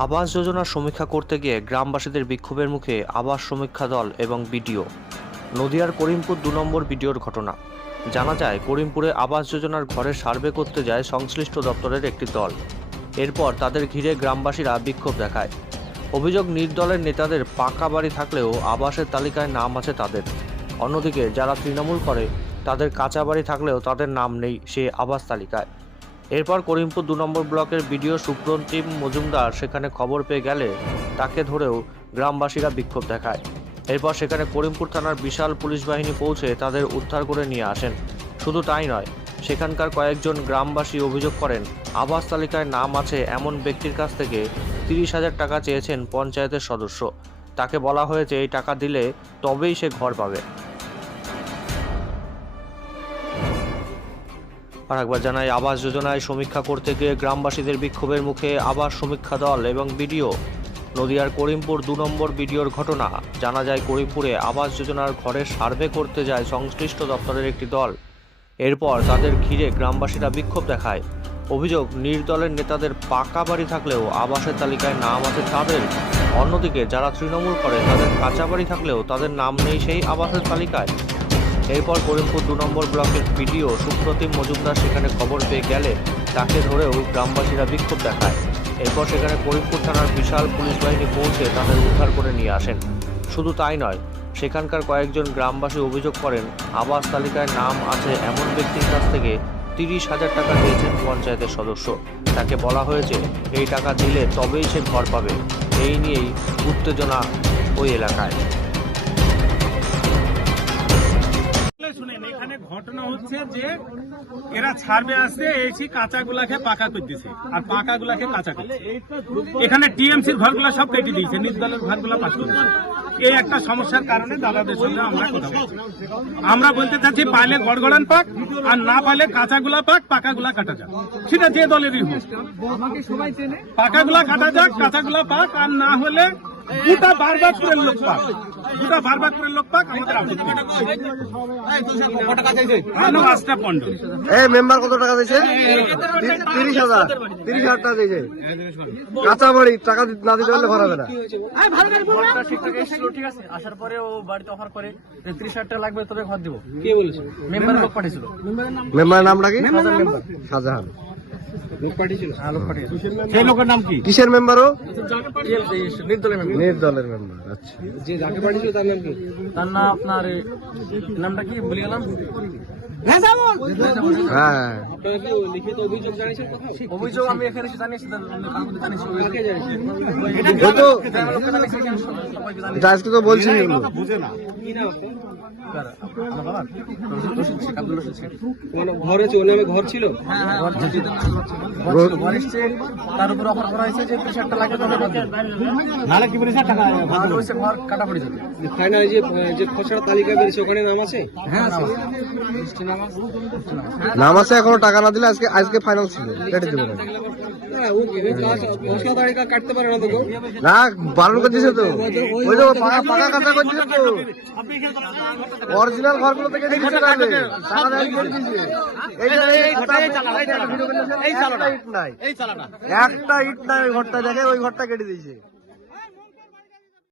আবাস যোজনার সমীক্ষা করতে গিয়ে গ্রামবাসীদের বিক্ষোভের মুখে আবাস সমীক্ষা দল এবং বিডিও। নদিয়ার করিমপুর ২ নম্বর বিডিওর ঘটনা। জানা যায়, করিমপুরে আবাস যোজনার ঘরে সার্ভে করতে যায় সংশ্লিষ্ট দপ্তরের একটি দল। এরপর তাদের ঘিরে গ্রামবাসীরা বিক্ষোভ দেখায়। অভিযোগ, নির্দলের নেতাদের পাকা বাড়ি থাকলেও আবাসের তালিকায় নাম আছে তাদের। অন্যদিকে যারা তৃণমূল করে তাদের কাঁচা বাড়ি থাকলেও তাদের নাম নেই সে আবাস তালিকায়। এরপর করিমপুর ২ নম্বর ব্লকের বিডিও সুপ্রতিম মজুমদার সেখানে খবর পেয়ে গেলে তাকে ধরেও গ্রামবাসীরা বিক্ষোভ দেখায়। এরপর সেখানে করিমপুর থানার বিশাল পুলিশ বাহিনী পৌঁছে তাদের উদ্ধার করে নিয়ে আসেন। শুধু তাই নয়, সেখানকার কয়েকজন গ্রামবাসী অভিযোগ করেন, আবাস তালিকায় নাম আছে এমন ব্যক্তির কাছ থেকে ৩০,০০০ টাকা চেয়েছেন পঞ্চায়েতের সদস্য। তাকে বলা হয়েছে এই টাকা দিলে তবেই সে ঘর পাবে। আর একবার জানাই, আবাস যোজনায় সমীক্ষা করতে গিয়ে গ্রামবাসীদের বিক্ষোভের মুখে আবাস সমীক্ষা দল এবং বিডিও। নদিয়ার করিমপুর ২ নম্বর বিডিওর ঘটনা। জানা যায়, করিমপুরে আবাস যোজনার ঘরের সার্ভে করতে যায় সংশ্লিষ্ট দপ্তরের একটি দল। এরপর তাদের ঘিরে গ্রামবাসীরা বিক্ষোভ দেখায়। অভিযোগ, নির্দলের নেতাদের পাকা বাড়ি থাকলেও আবাসের তালিকায় নাম আছে তাদের। অন্যদিকে যারা তৃণমূল করে তাদের কাঁচা বাড়ি থাকলেও তাদের নাম নেই সেই আবাসের তালিকায়। এরপর করিমপুর ২ নম্বর ব্লকের বিডিও সুপ্রতিম মজুমদার সেখানে খবর পেয়ে গেলে তাকে ধরেও গ্রামবাসীরা বিক্ষোভ দেখায়। এরপর সেখানে করিমপুর থানার বিশাল পুলিশ বাহিনী পৌঁছে তাদের উদ্ধার করে নিয়ে আসেন। শুধু তাই নয়, সেখানকার কয়েকজন গ্রামবাসী অভিযোগ করেন, আবাস তালিকায় নাম আছে এমন ব্যক্তির কাছ থেকে ৩০,০০০ টাকা দিয়েছেন পঞ্চায়েতের সদস্য। তাকে বলা হয়েছে এই টাকা দিলে তবেই সে ঘর পাবে। এই নিয়েই উত্তেজনা ওই এলাকায়। শুনেন, এখানে ঘটনা হচ্ছে যে এরা ছাড়বে আসছে এসি কাঁচা গুলাকে পাকা করতেছে আর পাকা গুলাকে কাঁচা করছে। এখানে টিএমসির ঘরগুলা সব কেটে দিয়েছে, নিজ দলের ঘরগুলা পাশ করেছে। এই একটা সমস্যার কারণে দাদাদের সঙ্গে আমরা কথা বলছি। আমরা বলতে চাচ্ছি, পাইলে গড়গড়ান পাক আর না পাইলে কাঁচাগুলা পাক, পাকাগুলা কাটা যাক। সেটা যে দলেরই হোক, পাকাগুলা কাটা যাক, কাঁচাগুলা পাক, আর না হলে গোটা বারবাদপুরের লোক পাক, গোটা বারবাদপুরের লোক পাক। আমাদের আস্থা পণ্ড এই মেম্বার কত টাকা দিয়েছে? ৩০,০০০ টাকা দিয়েছে। কাঁচা বাড়ি টাকা না দিতে পারলে ঘর হবে না। ঠিক আছে, আসার পরে ও বাড়িতে অফার করে ৩০,০০০ টাকা লাগবে তবে ঘর দিব। কে বলেছে? মেম্বার লোক পাঠিয়েছিল। মেম্বারের নামটা কি? শাহজাহান। সেই লোকের নাম কি? কিসের মেম্বার? ও নির্দলের মেম্বার। নির্দলের মেম্বার। আচ্ছা, যে যাকে পাঠিয়েছিল তার নাম কি? তার নাম আপনার নামটা কি ভুলে গেলাম। হ্যাঁ, অভিযোগ আমি এখানে জানিয়েছি, আজকে তো বলছি ঘর আছে, ওর নামে ঘর ছিল। তার উপর অফার করা হয়েছে যে ৩০,০০০ টাকা লাগবে নাহলে কি বলেছে টাকা ঘর কাটা পড়ে যাবে। ফাইনাল যে খসড়া তালিকা বেরিয়েছে ওখানে নাম আছে? হ্যাঁ, নাম আছে। এখনো টাকা না দিলে আজকে ফাইনাল ছিল, কেটে দেবো না। খসড়া তালিকা কাটতে পারে না তো কেউ? না, বারণ করে দিয়েছে তো। ওই যে পাকা কাঁচা করে দিয়েছে তো। অরিজিনাল ঘরগুলো থেকে টাকা করে দিয়েছে। একটা ইট নাই ওই ঘরটা দেখে, ওই ঘরটা কেটে দিয়েছে।